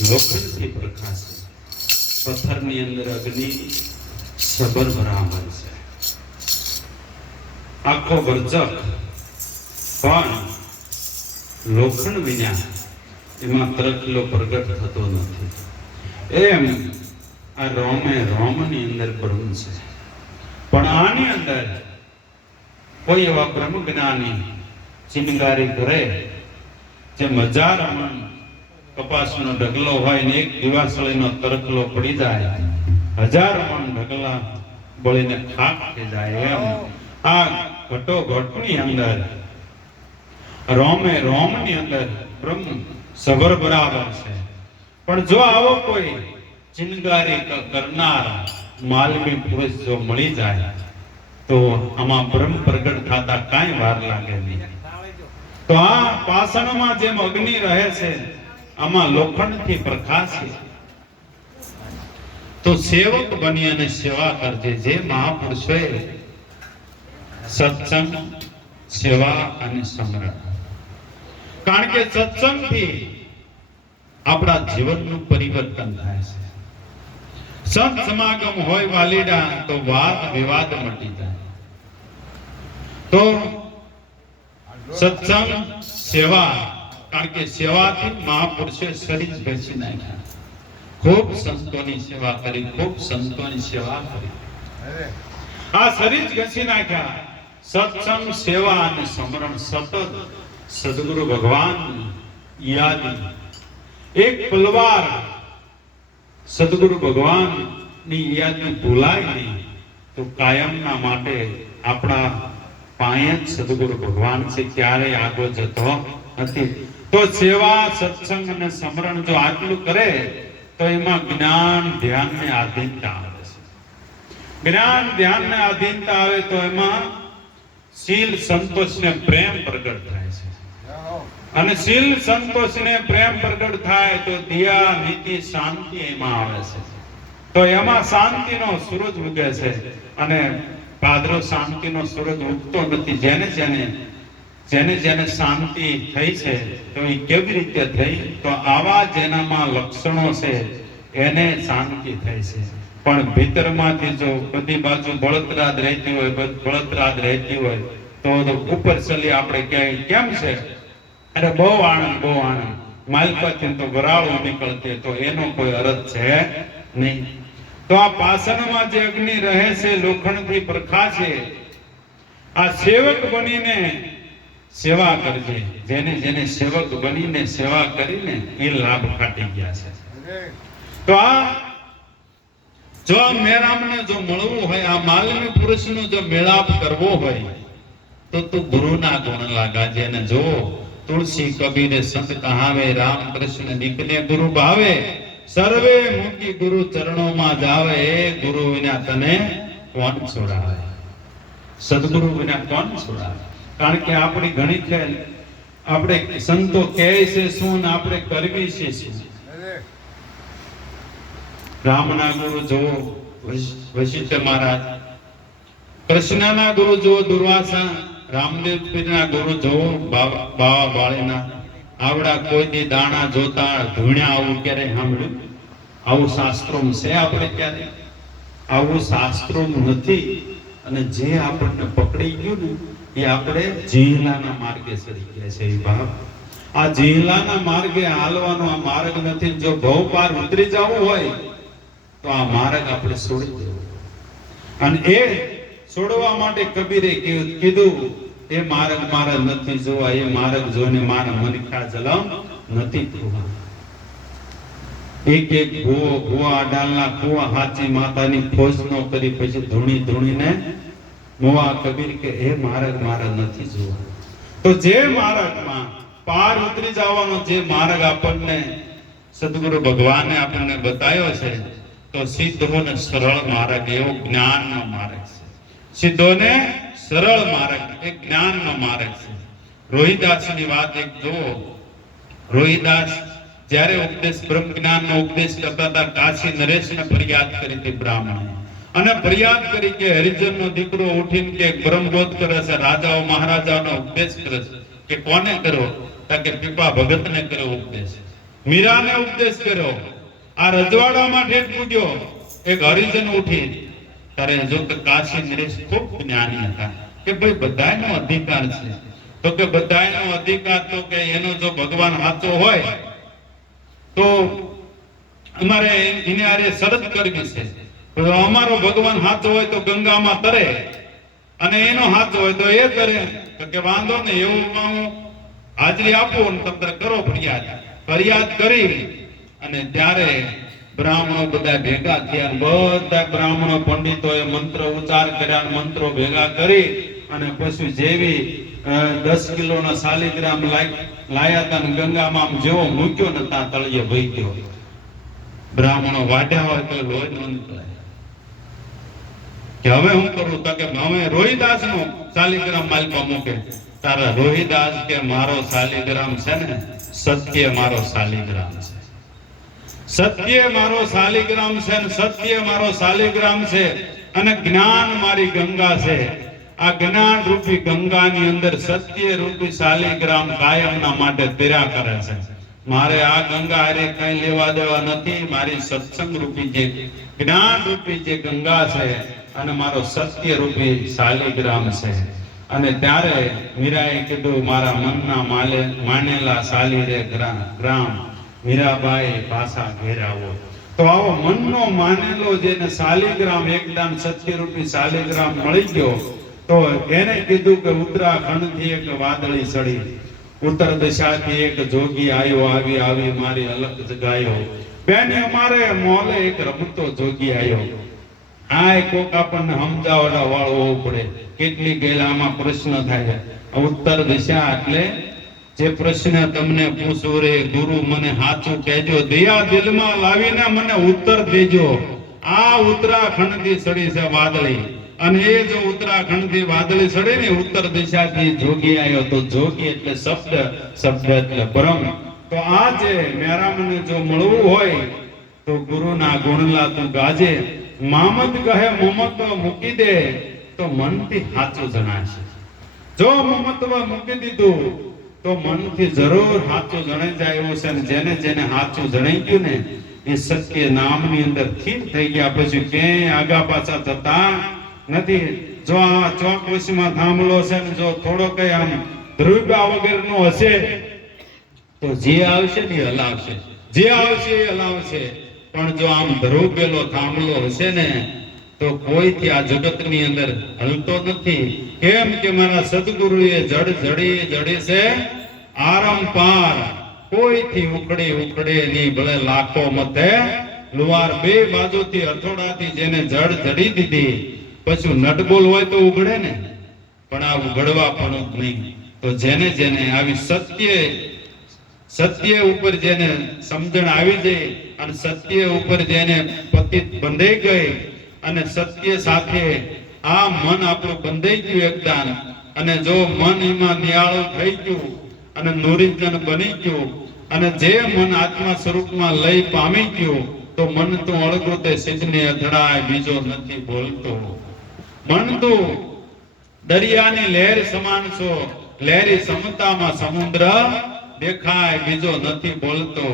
લોખંડથી પ્રકાશે, પથ્થરની અંદર અગ્નિ સબર બરાબર છે, આખો વર્જક પણ લોખંડ વિના એમાં તરકલો પ્રગટ થતો નથી. એમ આ રોમે રોમની અંદર પડવું છે. પણ આની અંદર કોઈ એવા બ્રહ્મ જ્ઞાની ચિનગારી કરે, જેમ 1000 મણ કપાસનો ઢગલો હોય ને એક દિવાસળીનો તરકલો પડી જાય, 1000 મણ ઢગલા બળીને ખાક થઈ જાય, એમ આ ઘટોઘટની અંદર રોમે રોમની અંદર બ્રહ્મ સબર બરાબર છે. પણ જો આવો કોઈ ચિનગારી કરનાર માલવી પુરુષ જો મળી જાય તો આમાં બ્રહ્મ પ્રગટ થતા કાંઈ વાર લાગે નહીં. તો આ પાષાણમાં જેમ અગ્નિ રહે છે, આમાં લોખંડથી પ્રકાશ છે. તો સેવક બની અને સેવા કરજે. જે મહાપુરુષોએ સત્સંગ, સેવા અને સમરણ, કારણ કે સત્સંગથી આપણા જીવનનું પરિવર્તન થાય છે. સંત સમાગમ હોય વાલીડા તો વાદ વિવાદ મટી જાય. તો સત્સંગ, સેવા, કારણ કે સેવાથી મહાપુરુષોએ શરીર ઘસી નાખ્યા. ખૂબ સંતોની સેવા કરી, ખૂબ સંતોની સેવા કરી, આ શરીર ઘસી નાખ્યા. સત્સંગ, સેવા અને સમરણ સતત સદગુરુ ભગવાન યાદી. એક પલવાર સદગુરુ ભગવાન ની યાદી ભૂલાય નહીં તો કાયમના માટે આપણા પાસે જ સદગુરુ ભગવાન છે, ક્યારેય આગળ જતો નથી. તો સેવા, સત્સંગ અને સમરણ જો આટલું કરે તો એમાં જ્ઞાન ધ્યાન ને આધીનતા આવે છે. જ્ઞાન ધ્યાન ને આધીનતા આવે તો એમાં શીલ, સંતોષ ને પ્રેમ પ્રગટ થાય છે. અને શીલ, સંતોષ ને પ્રેમ પ્રગટ થાય તો દિયા, નીતિ, શાંતિ એમાં આવે છે. તો એમાં શાંતિનો સૂરજ ઉગે છે. અને ભાદરો શાંતિનો સૂરજ ઉગતો નથી. જેને જેને શાંતિ થઈ છે તો એ કેવી રીતે થઈ? તો આવા જેનામાં લક્ષણો છે એને શાંતિ થઈ છે. પણ ભીતરમાંથી જો બધી બાજુ બળતરાદ રહેતી હોય તો ઉપર ચલી આપણે કેમ છે, અરે બહુ આનંદ માલપાથી તો વરાળો નીકળતી, તો એનો કોઈ અર્થ છે નહીં. તો આ પાષાણમાં જે અગ્નિ રહે છે, લોખંડથી પ્રકાશે. આ સેવક બનીને સેવા કરજે. જેને સેવક બનીને સેવા કરીને એ લાભ કાઢી ગયા છે. તો આ જો મેરામને જો મળવું હોય, આ માલવી પુરુષનો જો મેળાપ કરવો હોય તો તું ગુરુના ગુણ લાગાજે. અને જો તુલસી કબીરે સંત કહાવે, રામ કૃષ્ણ નીકળે ગુરુ ભાવે, સર્વે મૂકી ગુરુ ચરણોમાં જાવે, એ ગુરુ વિના તને કોણ છોડાવે? સદગુરુ વિના કોણ છોડાવે? કારણ કે આપણી ઘણી ખેલ આપણે સંતો કહે છે શું ને આપણે કરવી છે શું. રામના ગુરુ જુઓ વશિષ્ઠ મહારાજ, કૃષ્ણના ગુરુ જુઓ દુર્વાસા, રામદેવ પીરના ગુરુ જુઓ બાવા બાળીના. આવડા કોઈ દી દાણા જોતા ધૂણ્યા આવું ક્યારે સાંભળ્યું? આવું શાસ્ત્રોમાં છે આપણે ક્યારે? આવું શાસ્ત્રોમાં નથી. અને જે આપણને પકડી ગયું ને એ આપણે જીહલાના માર્ગે ચડી ગયા છે. એ ભાવ આ જીહલાના માર્ગે હાલવાનો આ માર્ગ નથી. જો ભવ પાર ઉતરી જવું હોય તો આ માર્ગ આપણે છોડી દેવો. અને એ છોડવા માટે કબીરે કીધું એ માર્ગ મારે નથી જોવા, એ માર્ગ જોઈને મારા મનખા જલમ નથી થવા. એક ભૂવા અડાલના કુવા હાચી માતાની ખોજ નો કરી પછી ધૂણીને મોવા. કબીર કે એ માર્ગ મારે નથી જોવા. તો જે માર્ગમાં પાર ઉતરી જવાનો જે માર્ગ આપણને સદગુરુ ભગવાને આપણને બતાવ્યો છે તો સીધો ને સરળ માર્ગ, એવો જ્ઞાનનો માર્ગ છે. સીધો ને સરળ માર્ગ એ જ્ઞાનનો માર્ગ છે. રોહિદાસની વાત એક જુઓ. રોહિદાસ જ્યારે ઉપદેશ બ્રહ્મ જ્ઞાનનો ઉપદેશ કરતા હતા, કાશી નરેશને ફરિયાદ કરી હતી બ્રાહ્મણે. અને ફરિયાદ કરી કે હરિજનનો દીકરો ઉઠીને કે બ્રહ્મબોધ કરે છે, રાજાઓ મહારાજાઓનો ઉપદેશ કરે છે. કે કોને કર્યો? કે પીપા ભગતને કર્યો ઉપદેશ. મીરાને ઉપદેશ કર્યો. આ રજવાડામાં ઠેઠ પૂજ્યો. એક હરિજન ઉઠી ત્યારે જો કે કાશી નરેશ ખૂબ જ્ઞાની હતા કે ભાઈ બધાયનો અધિકાર છે. તો કે બધાયનો અધિકાર તો કે એનો જો ભગવાન સાચો હોય તો અમારે એને આરે શરત કરવી છે. તો અમારો ભગવાન સાચો હોય તો ગંગામાં તરે અને એનો સાચો હોય તો એ કરે. તો કે વાંધો ને એવું હું હાજરી આપું અને તમે કરો ફરિયાદ કરી. અને ત્યારે બ્રાહ્મણો બધા ભેગા થયા. બધા બ્રાહ્મણો પંડિતોએ મંત્ર ઉચ્ચાર કર્યા, મંત્રો ભેગા કરી અને પછી જેવી 10 કિલોના શાલિગ્રામ લાયા હતા ને ગંગામાં જેવો મૂક્યો ને ત્યાં તળિયે વહી ગયો. બ્રાહ્મણો વાઢ્યા હોય તો લોહી ન નીકળે કે હવે હું કરું. તો કે હવે રોહિદાસ નો શાલિગ્રામ માલપા મૂકે. તારા રોહિદાસ કે મારો શાલિગ્રામ છે ને સત્ય મારો શાલિગ્રામ છે, સત્ય મારો શાલિગ્રામ છે ને સત્ય મારો શાલિગ્રામ છે અને જ્ઞાન મારી ગંગા છે. આ જ્ઞાન રૂપી ગંગાની અંદર સત્ય રૂપી શાલિગ્રામ કાયમના માટે તર્યા કરે છે. મારે આ ગંગા હારે કઈ લેવા દેવા નથી. મારી સત્સંગ રૂપી જે જ્ઞાન રૂપી જે ગંગા છે અને મારો સત્ય રૂપી શાલિગ્રામ છે. અને ત્યારે મીરાએ કીધું મારા મનના માનેલા શાલી રે ગ્રામ મીરાબાઈ પાછા ઘેર આવો. તો આવો મનનો માનેલો જેને શાલિગ્રામ એકદમ સત્ય રૂપી શાલિગ્રામ મળી ગયો તો એને કીધું કે ઉત્તરાખંડ થી એક વાદળી સડી, ઉત્તર દિશાથી એક જોગી આવી મારી અલગ જગાયો. બેન અમારે મોલે એક રમતો જોગી આવ્યો. આ કોક આપણને સમજાવવા વાળો પડે. કેટલી ગયેલામાં પ્રશ્ન થાય. ઉત્તર દિશા એટલે જે પ્રશ્ન તમને પૂછો રે ગુરુ મને સાચું કહેજો, દયા દિલમાં લાવીને મને ઉત્તર દેજો. આ ઉત્તરાખંડ થી સડી છે વાદળી અને એ જો ઉત્તરાખંડ થી વાદળી સડે ને ઉત્તર દિશાથી જોગી આવ્યો. તો જોગી એટલે શબ્દ એટલે બ્રહ્મ. તો આ જે મેરામને જો મળવું હોય તો ગુરુના ગુણલા તું ગાજે. મામદ કહે મમત્વ મૂકી દે તો મનથી સાચું જણાશે. જો મમત્વ મૂકી દીધું તો મનથી જરૂર સાચું જણાઈ જાય એવું છે. જેને જેને સાચું જણાઈ ગયું ને એ સત્ય નામની અંદર સ્થિર થઈ ગયા પછી ક્યાંય આગા પાછા થતા નથી. જો આ ચોકવશમાં થાંભલો છે ને જો થોડો કઈ આમ ધ્રુવ્યા વગરનો હશે તો જે આવશે ને હલાવશે, જે આવશે એ હલાવશે. પણ જો આમ ધ્રુવેલો થાંભલો હશે ને તો કોઈથી આ જગતની અંદર હલતો નથી. કેમ કે મારા સદગુરુએ જડી છે આરંપાર. કોઈથી ઉખડે ની ભલે લાખો મતે લુવાર. બે બાજુથી હથોડાથી જેને જડી દીધી પછી નટબોલ હોય તો ઉઘડે ને, પણ આ ઉઘડવા પણ જ નહીં. તો જેને જેને આવી સત્ય ઉપર જેને સમજણ આવી જાય અને સત્ય ઉપર જેને પતિત બંધાઈ ગઈ અને સત્ય સાથે આ મન આપણું બંધાઈ ગયું એકદમ અને જો મન એમાં નિયાળું થઈ ગયું અને નુરીજન બની ગયું અને જે મન આત્મા સ્વરૂપમાં લઈ પામી ગયું તો મન તો અળગું તે સિદ્ધને અથડાય બીજો નથી બોલતો. મન તો દરિયાની લહેર સમાન છો, લહેરી સમતામાં સમુદ્ર દેખાય બીજો નથી બોલતો.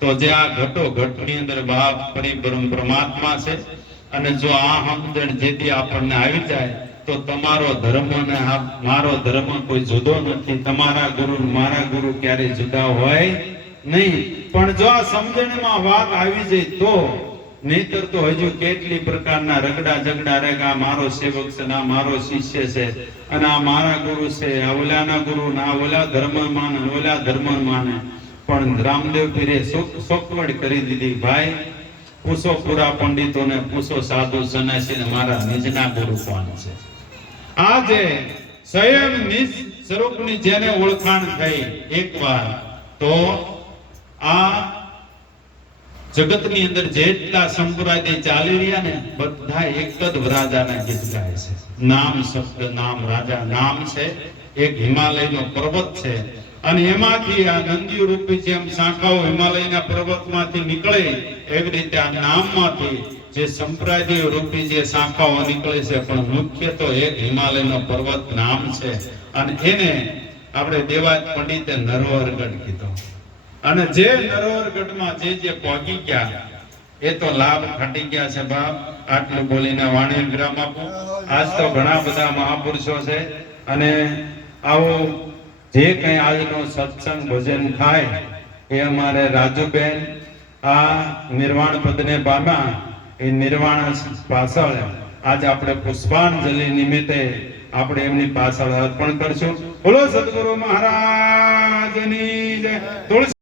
તો જે આ ઘટો ઘટની અંદર બાપ પરિબ્રહ્મ પરમાત્મા છે અને જો આ સમજણ જેથી આપણને આવી જાય તો તમારો ધર્મ અને મારો ધર્મ કોઈ જુદો નથી. તમારા ગુરુ મારા ગુરુ ક્યારેય જુદા હોય નહીં. પણ જો આ સમજણમાં વાત આવી જાય તો, નહીતર તો હજુ કેટલી પ્રકારના રગડા ઝગડા રેગા. મારો સેવક છે ના મારો શિષ્ય છે અને આ મારા ગુરુ છે, આ ઓલાના ગુરુ ના ઓલા ધર્મ માને ઓલા ધર્મ માને. પણ રામદેવ પીરે સોકવડ કરી દીધી. ભાઈ પૂછો પૂરા પંડિતોને, પૂછો સાધુ સન્યાસીને મારા નિજના ગુરુ કોણ છે. આ જે સ્વયં નિજ સ્વરૂપની જેને ઓળખાણ થઈ એકવાર તો આ જગતની અંદર જેટલા સંપ્રદાય ચાલી રહ્યા ને બધા એક જ વરાજાના ગીત ગાય છે. નામ શબ્દ નામ રાજા નામ છે. એક હિમાલયનો પર્વત છે અને એમાંથી આ નંદી રૂપી જેમ શાખાઓ હિમાલયના પર્વતમાંથી નીકળે એવી રીતે આ નામમાંથી જે સંપ્રદાય રૂપી જે શાખાઓ નીકળે છે. પણ મુખ્ય તો એક હિમાલયનો પર્વત નામ છે અને એને આપણે દેવાજ પંડિતે નરવરગઢ કીધો. અને જે નરોવરગઢમાં જે પહોંચી ગયા એ તો લાભ ખટી ગયા છે બાપ. આટલું બોલીને વાણી વિરામ આપું. આજ તો ઘણા બધા મહાપુરુષો છે અને આવો જે કઈ આજનો સત્સંગ ભજન થાય એ અમારે રાજુબેન આ નિર્વાણ પદને પામ્યા એ નિર્વાણ પાછળ આજ આપણે પુષ્પાંજલિ નિમિત્તે આપણે એમની પાછળ અર્પણ કરશું. બોલો સદગુરુ મહારાજની જય. તુલસી